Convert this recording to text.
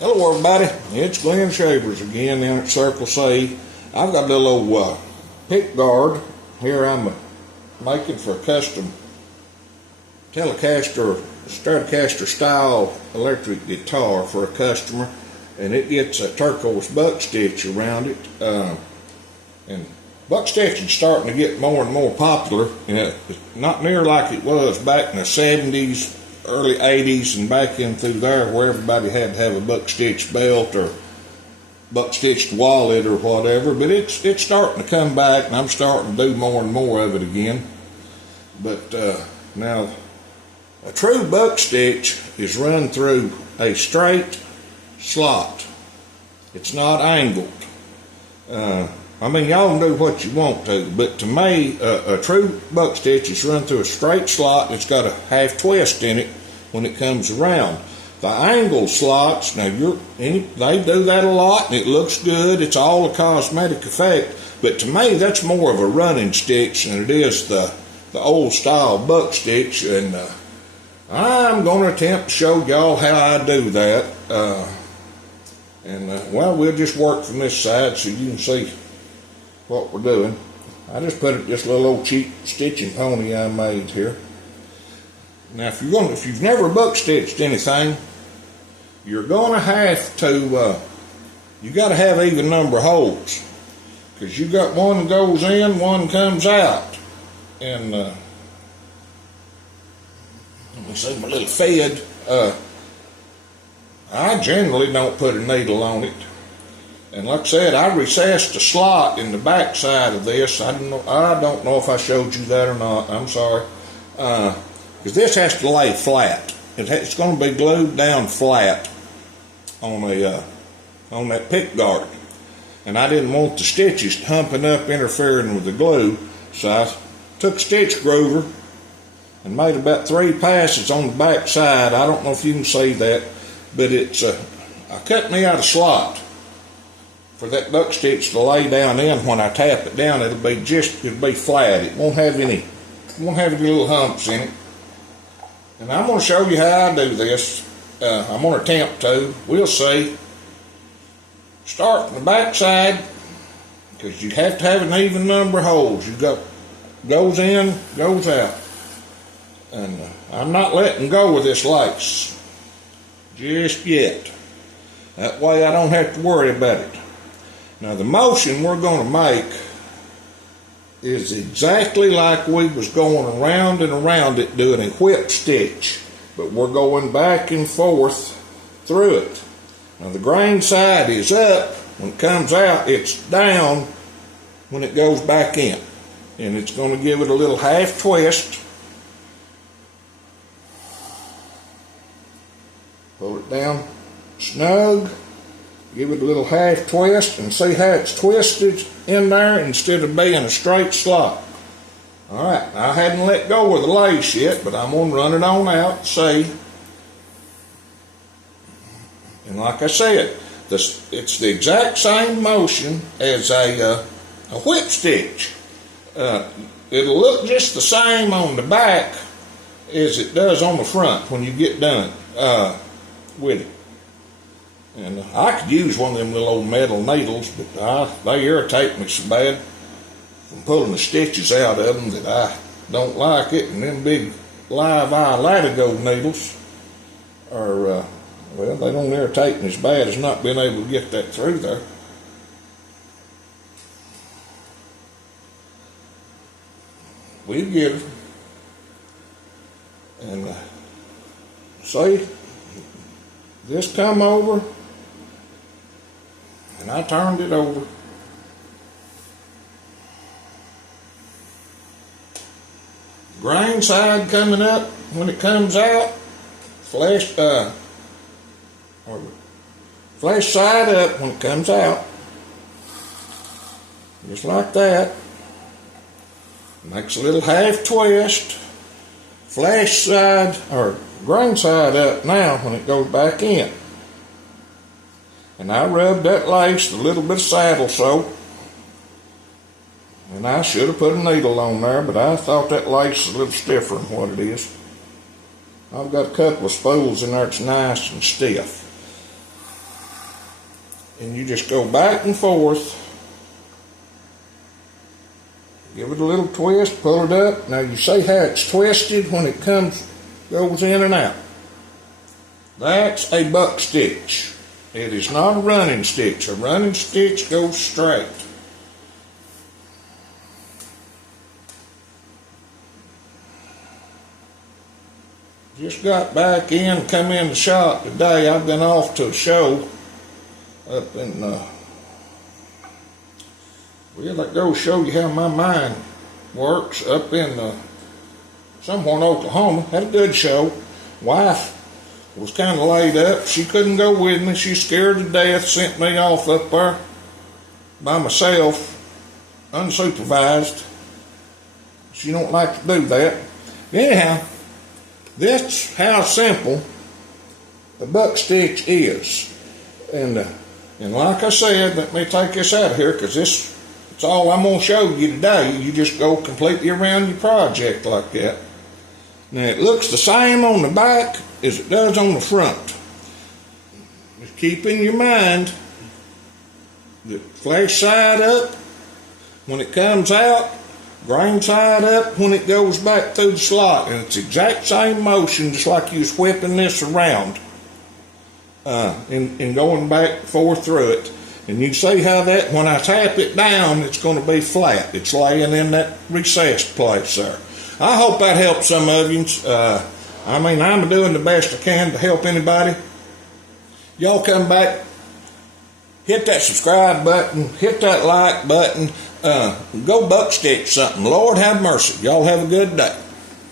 Hello everybody, it's Glenn Shavers again down at Circle C. I've got a little old pick guard here I'm making for a custom Telecaster, Stratocaster style electric guitar for a customer, and it gets a turquoise buck stitch around it. And buck stitch is starting to get more and more popular. It's not near like it was back in the 70s, early 80s, and back in through there where everybody had to have a buck stitch belt or buck stitched wallet or whatever, but it's starting to come back, and I'm starting to do more and more of it again. But now a true buck stitch is run through a straight slot. It's not angled. I mean, y'all can do what you want to, but to me, a true buck stitch is run through a straight slot. It's got a half twist in it when it comes around. The angled slots, now they do that a lot, and it looks good. It's all a cosmetic effect, but to me, that's more of a running stitch than it is the old style buck stitch, and I'm going to attempt to show y'all how I do that. Well, we'll just work from this side so you can see what we're doing. I just put this little old cheap stitching pony I made here. Now, if you've never buck stitched anything, you're going to have to, you got to have even number holes, because you got one that goes in, one comes out. And let me see my little fed. I generally don't put a needle on it. And like I said, I recessed a slot in the back side of this. I don't know if I showed you that or not. I'm sorry. Because this has to lay flat. It's going to be glued down flat on that pick guard. And I didn't want the stitches humping up, interfering with the glue. So I took a stitch groover and made about 3 passes on the back side. I don't know if you can see that, but I cut me out a slot for that buck stitch to lay down in. When I tap it down, it'll be flat. It won't have any little humps in it. And I'm going to show you how I do this. I'm going to attempt to. We'll see. Start from the back side, because you have to have an even number of holes. You got goes in, goes out. And I'm not letting go of this lace just yet. That way I don't have to worry about it. Now the motion we're going to make is exactly like we was going around and around it doing a whip stitch, but we're going back and forth through it. Now the grain side is up. When it comes out, it's down when it goes back in. And it's going to give it a little half twist. Pull it down snug. Give it a little half twist, and see how it's twisted in there instead of being a straight slot. Alright, I hadn't let go of the lace yet, but I'm going to run it on out and see. And like I said, it's the exact same motion as a whip stitch. It'll look just the same on the back as it does on the front when you get done with it. And I could use one of them little old metal needles, but they irritate me so bad from pulling the stitches out of them that I don't like it. And them big live eye latigo needles are, well, they don't irritate me as bad as not being able to get that through there. We'll get it. And see, this come over, and I turned it over. Grain side coming up when it comes out, flesh side up when it comes out, just like that. Makes a little half twist. Flesh side or grain side up now when it goes back in. And I rubbed that lace with a little bit of saddle soap. And I should have put a needle on there, but I thought that lace was a little stiffer than what it is. I've got a couple of spools in there that's nice and stiff. and you just go back and forth. Give it a little twist, pull it up. Now you see how it's twisted when it goes in and out. That's a buck stitch. It is not a running stitch. A running stitch goes straight. Just got back in, come in the shop today. I've been off to a show up in, well, that goes to show you how my mind works up in somewhere in Oklahoma. Had a good show. Wife was kind of laid up. She couldn't go with me. She's scared to death. Sent me off up there by myself, unsupervised. She don't like to do that. Anyhow, that's how simple the buck stitch is. And like I said, let me take this out of here, because it's all I'm going to show you today. You just go completely around your project like that. Now, it looks the same on the back as it does on the front. Just keep in your mind the flash side up when it comes out, grain side up when it goes back through the slot. And it's the exact same motion, just like you was whipping this around and going back and forth through it. And you can see how that, when I tap it down, it's going to be flat. It's laying in that recessed place there. I hope that helps some of you. I'm doing the best I can to help anybody. Y'all come back, hit that subscribe button, hit that like button, go buck stitch something. Lord have mercy. Y'all have a good day.